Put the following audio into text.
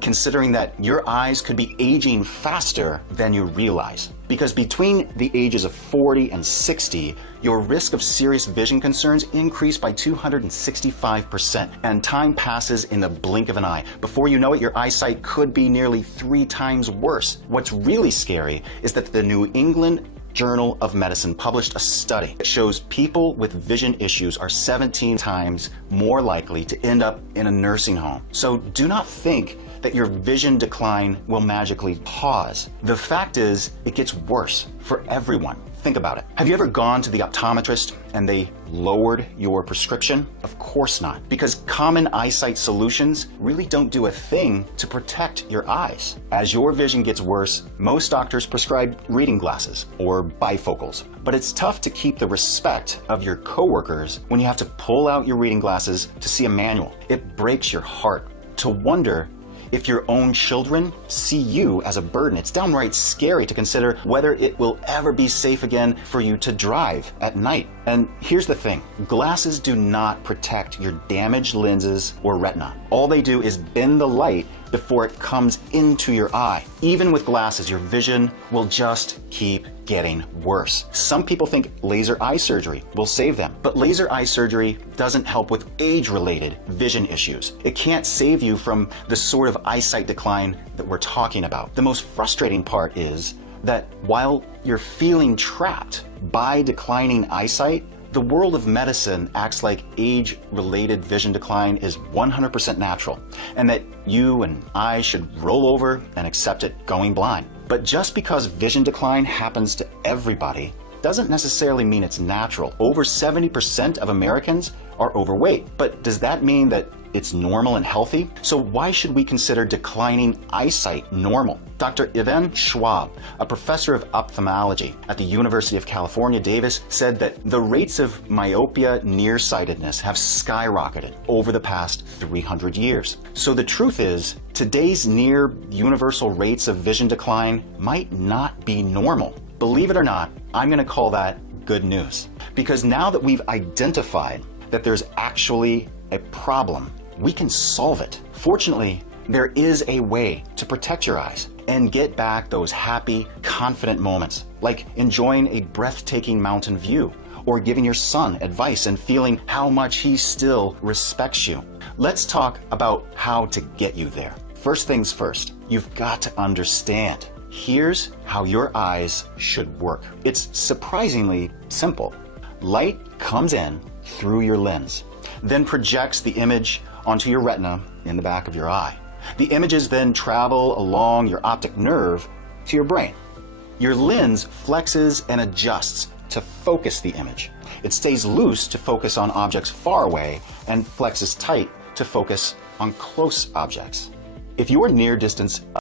considering that your eyes could be aging faster than you realize. Because between the ages of 40 and 60, your risk of serious vision concerns increase by 265%, and time passes in the blink of an eye. Before you know it, your eyesight could be nearly 3 times worse. What's really scary is that the New England Journal of Medicine published a study that shows people with vision issues are 17 times more likely to end up in a nursing home. So do not think that your vision decline will magically pause. The fact is, it gets worse for everyone. Think about it. Have you ever gone to the optometrist and they lowered your prescription? Of course not, because common eyesight solutions really don't do a thing to protect your eyes. As your vision gets worse, most doctors prescribe reading glasses or bifocals. But it's tough to keep the respect of your coworkers when you have to pull out your reading glasses to see a manual. It breaks your heart to wonder if your own children see you as a burden. It's downright scary to consider whether it will ever be safe again for you to drive at night. And here's the thing, glasses do not protect your damaged lenses or retina. All they do is bend the light before it comes into your eye. Even with glasses, your vision will just keep getting worse. Some people think laser eye surgery will save them, but laser eye surgery doesn't help with age-related vision issues. It can't save you from the sort of eyesight decline that we're talking about. The most frustrating part is that while you're feeling trapped by declining eyesight, the world of medicine acts like age-related vision decline is 100% natural, and that you and I should roll over and accept it going blind. But just because vision decline happens to everybody doesn't necessarily mean it's natural. Over 70% of Americans are overweight. But does that mean that it's normal and healthy? So why should we consider declining eyesight normal? Dr. Yvonne Schwab, a professor of ophthalmology at the University of California, Davis, said that the rates of myopia nearsightedness have skyrocketed over the past 300 years. So the truth is, today's near universal rates of vision decline might not be normal. Believe it or not, I'm going to call that good news. Because now that we've identified that there's actually a problem, we can solve it. Fortunately, there is a way to protect your eyes and get back those happy, confident moments, like enjoying a breathtaking mountain view or giving your son advice and feeling how much he still respects you. Let's talk about how to get you there. First things first, you've got to understand. Here's how your eyes should work. It's surprisingly simple. Light comes in through your lens, then projects the image onto your retina in the back of your eye. The images then travel along your optic nerve to your brain. Your lens flexes and adjusts to focus the image. It stays loose to focus on objects far away and flexes tight to focus on close objects. If your near distance